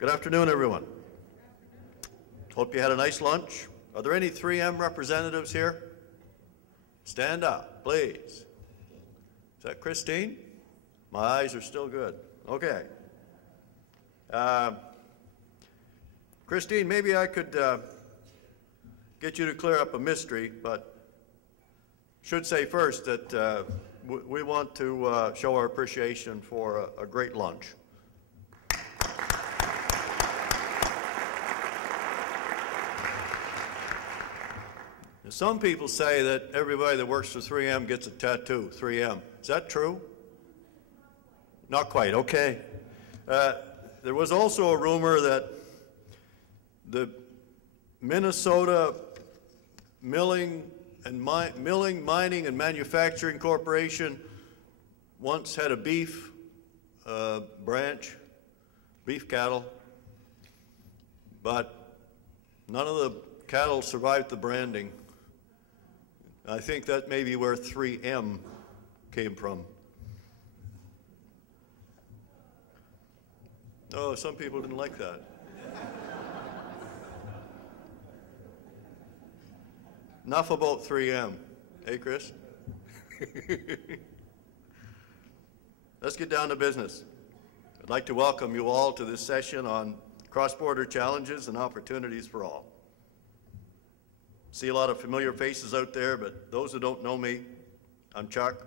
Good afternoon, everyone. Hope you had a nice lunch. Are there any 3M representatives here? Stand up, please. Is that Christine? My eyes are still good. Okay. Christine, maybe I could get you to clear up a mystery, but should say first that we want to show our appreciation for a great lunch. Some people say that everybody that works for 3M gets a tattoo, 3M. Is that true? Not quite, okay. There was also a rumor that the Minnesota Mining, Mining, and Manufacturing Corporation once had a beef branch, beef cattle, but none of the cattle survived the branding. I think that may be where 3M came from. Oh, some people didn't like that. Enough about 3M. Hey, Chris? Let's get down to business. I'd like to welcome you all to this session on cross-border challenges and opportunities for all. See a lot of familiar faces out there, but those who don't know me, I'm Chuck.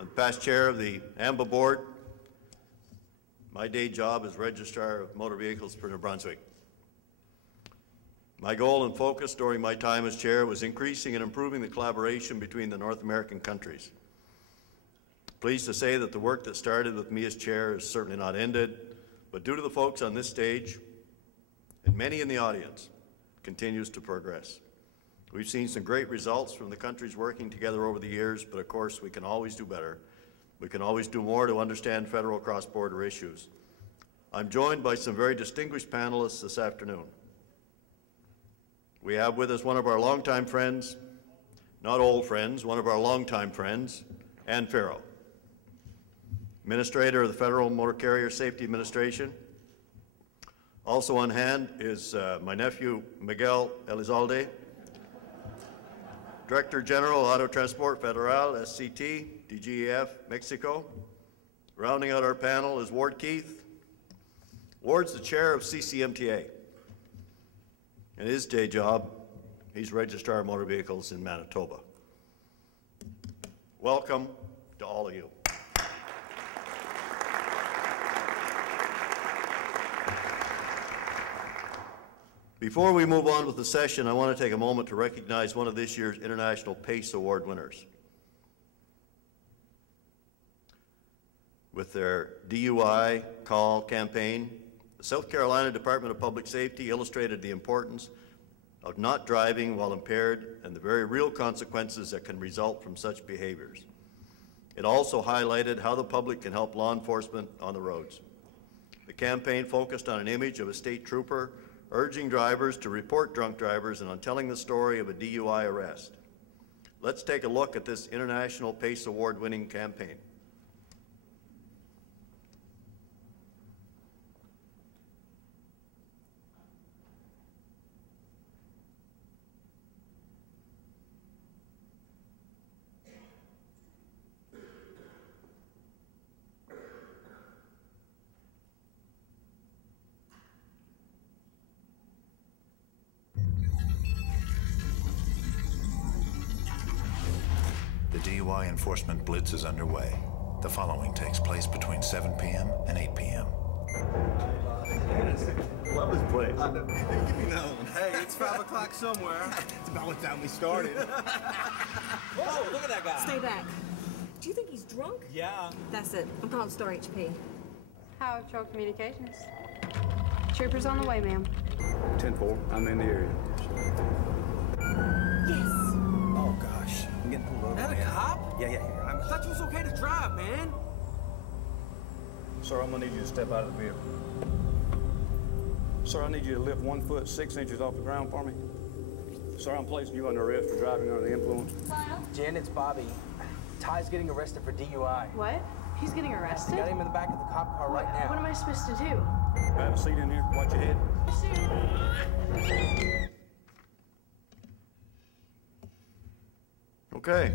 I'm past chair of the AMBA board. My day job is Registrar of Motor Vehicles for New Brunswick. My goal and focus during my time as chair was increasing and improving the collaboration between the North American countries. Pleased to say that the work that started with me as chair is certainly not ended, but due to the folks on this stage and many in the audience, continues to progress. We've seen some great results from the countries working together over the years, but of course we can always do better. We can always do more to understand federal cross-border issues. I'm joined by some very distinguished panelists this afternoon. We have with us one of our longtime friends, not old friends, one of our longtime friends, Ann Farrow, Administrator of the Federal Motor Carrier Safety Administration. Also on hand is my nephew, Miguel Elizalde, Director General, Auto Transport Federal, SCT, DGAF, Mexico. Rounding out our panel is Ward Keith. Ward's the chair of CCMTA. In his day job, he's Registrar of Motor Vehicles in Manitoba. Welcome to all of you. Before we move on with the session, I want to take a moment to recognize one of this year's International PACE Award winners. With their DUI Call campaign, the South Carolina Department of Public Safety illustrated the importance of not driving while impaired and the very real consequences that can result from such behaviors. It also highlighted how the public can help law enforcement on the roads. The campaign focused on an image of a state trooper urging drivers to report drunk drivers and on telling the story of a DUI arrest. Let's take a look at this International PACE Award-winning campaign. DUI enforcement blitz is underway. The following takes place between 7 p.m. and 8 p.m. Love this place. Hey, it's 5 o'clock somewhere. It's about what time we started. Whoa, look at that guy. Stay back. Do you think he's drunk? Yeah. That's it. I'm calling Star HP. Howard Trail Communications. Troopers on the way, ma'am. 10-4, I'm in the area. Yes. Oh, gosh. I'm getting pulled over. Is that a cop? Yeah. I thought you was okay to drive, man. Sir, I'm gonna need you to step out of the vehicle. Sir, I need you to lift 1 foot 6 inches off the ground for me. Sir, I'm placing you under arrest for driving under the influence. Jen, it's Bobby. Ty's getting arrested for DUI. What? He's getting arrested? Got him in the back of the cop car right now. What am I supposed to do? Have a seat in here. Watch your head. Okay.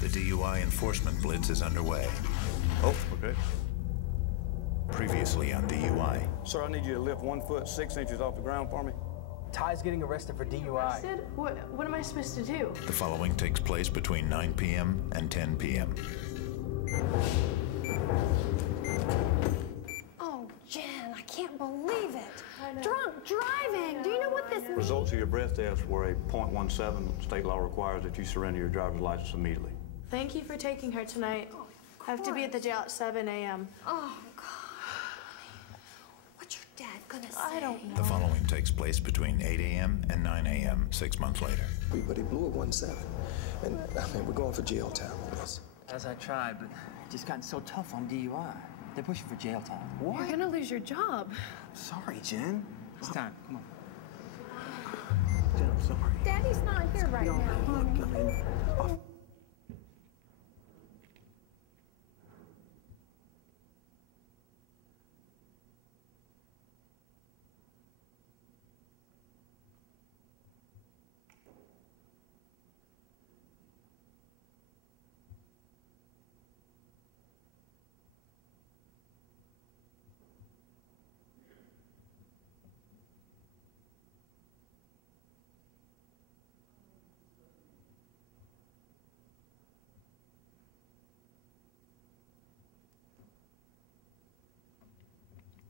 The DUI enforcement blitz is underway. Oh, okay. Previously on DUI. Sir, I need you to lift 1 foot 6 inches off the ground for me. Ty's getting arrested for DUI. Arrested? What am I supposed to do? The following takes place between 9 p.m. and 10 p.m. Oh, Jen, I can't believe it. Drunk driving. Do you know what this means? Results of your breath test were a .17. State law requires that you surrender your driver's license immediately. Thank you for taking her tonight. I have to be at the jail at 7 a.m. Oh, God. What's your dad gonna say? I don't know. The following takes place between 8 a.m. and 9 a.m. 6 months later. But he blew a 1-7. And, I mean, we're going for jail time with this. As I tried, but it just gotten so tough on DUI. They're pushing for jail time. What? You're gonna lose your job. Sorry, Jen. It's time. Come on. Jen, I'm sorry. Daddy's not here right now. Look, I mean,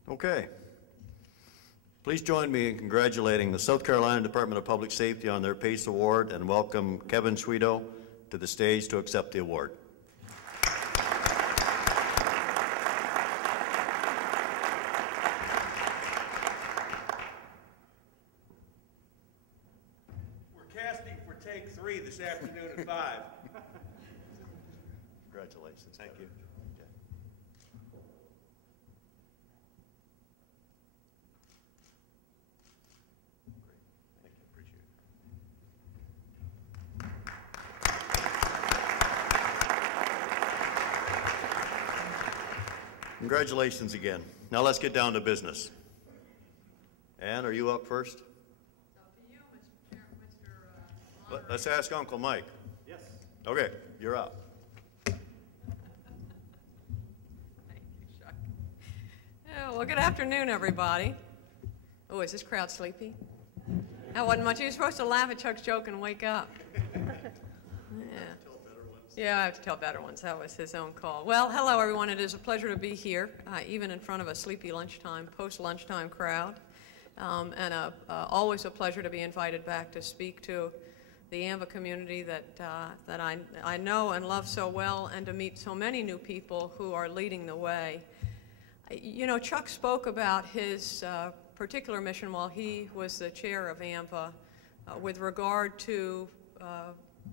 Okay. Please join me in congratulating the South Carolina Department of Public Safety on their PACE Award and welcome Kevin Sweeto to the stage to accept the award. We're casting for take 3 this afternoon at 5. Congratulations. Thank you. Congratulations again. Now let's get down to business. Ann, are you up first? Up to you, Mr. Let's ask Uncle Mike. Yes. Okay, you're up. Thank you, Chuck. Yeah, well, good afternoon, everybody. Oh, is this crowd sleepy? That wasn't much. You were supposed to laugh at Chuck's joke and wake up. Yeah, I have to tell better ones. That was his own call. Well, hello, everyone. It is a pleasure to be here, even in front of a sleepy lunchtime, post-lunchtime crowd. And always a pleasure to be invited back to speak to the AMVA community that I know and love so well, and to meet so many new people who are leading the way. You know, Chuck spoke about his particular mission while he was the chair of AMVA with regard to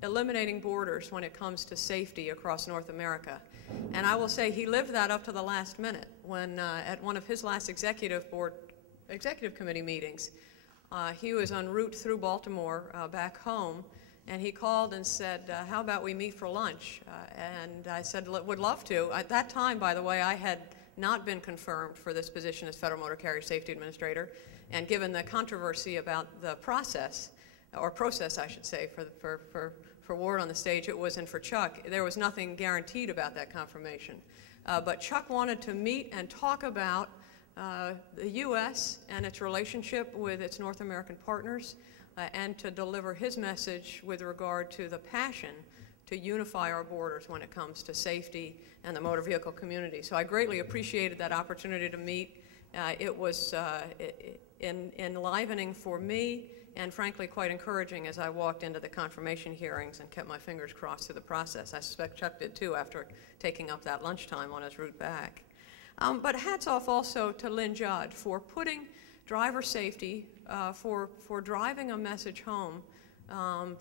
eliminating borders when it comes to safety across North America. And I will say he lived that up to the last minute when at one of his last executive committee meetings, he was en route through Baltimore back home, and he called and said, how about we meet for lunch? And I said, would love to. At that time, by the way, I had not been confirmed for this position as Federal Motor Carrier Safety Administrator, and given the controversy about the process, I should say, for Ward on the stage, it wasn't for Chuck. There was nothing guaranteed about that confirmation. But Chuck wanted to meet and talk about the U.S. and its relationship with its North American partners, and to deliver his message with regard to the passion to unify our borders when it comes to safety and the motor vehicle community. So I greatly appreciated that opportunity to meet. It was enlivening for me, and frankly quite encouraging as I walked into the confirmation hearings and kept my fingers crossed through the process. I suspect Chuck did too after taking up that lunchtime on his route back. But hats off also to Lynn Judd for putting driver safety, for driving a message home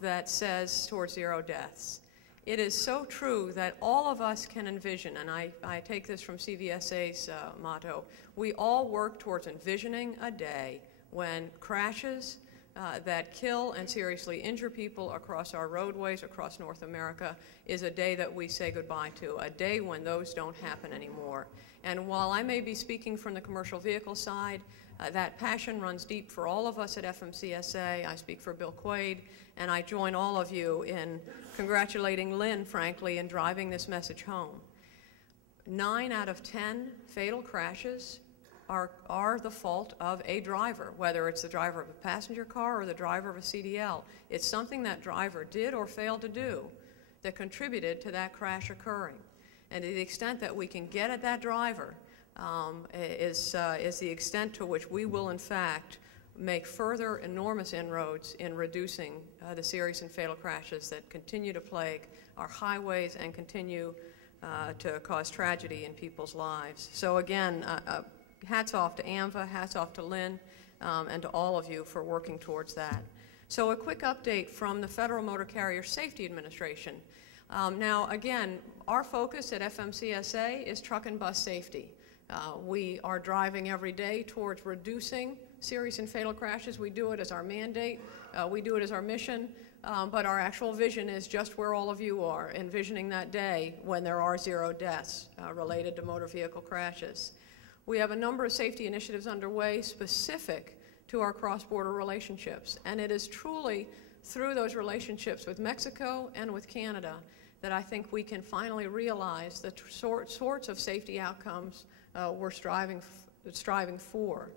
that says towards 0 deaths. It is so true that all of us can envision, and I take this from CVSA's motto, we all work towards envisioning a day when crashes, that kill and seriously injure people across our roadways, across North America, is a day that we say goodbye to, a day when those don't happen anymore. And while I may be speaking from the commercial vehicle side, that passion runs deep for all of us at FMCSA. I speak for Bill Quaid, and I join all of you in congratulating Lynn, frankly, in driving this message home. 9 out of 10 fatal crashes are the fault of a driver, whether it's the driver of a passenger car or the driver of a CDL. It's something that driver did or failed to do that contributed to that crash occurring. And to the extent that we can get at that driver is the extent to which we will, in fact, make further enormous inroads in reducing the serious and fatal crashes that continue to plague our highways and continue to cause tragedy in people's lives. So again, hats off to AMVA, hats off to Lynn, and to all of you for working towards that. So a quick update from the Federal Motor Carrier Safety Administration. Now, again, our focus at FMCSA is truck and bus safety. We are driving every day towards reducing serious and fatal crashes. We do it as our mandate. We do it as our mission. But our actual vision is just where all of you are, envisioning that day when there are 0 deaths related to motor vehicle crashes. We have a number of safety initiatives underway specific to our cross-border relationships, and it is truly through those relationships with Mexico and with Canada that I think we can finally realize the sorts of safety outcomes we're striving for.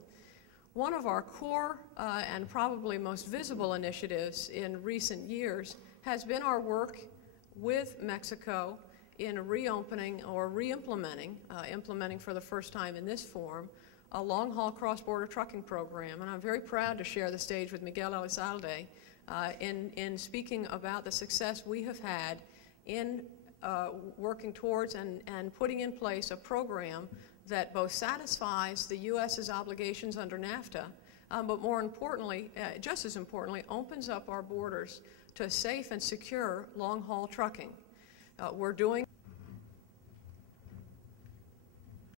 One of our core and probably most visible initiatives in recent years has been our work with Mexico in reopening or re-implementing, implementing for the first time in this form, a long-haul cross-border trucking program. And I'm very proud to share the stage with Miguel Elizalde in speaking about the success we have had in working towards and putting in place a program that both satisfies the U.S.'s obligations under NAFTA, but more importantly, just as importantly, opens up our borders to safe and secure long-haul trucking. We're doing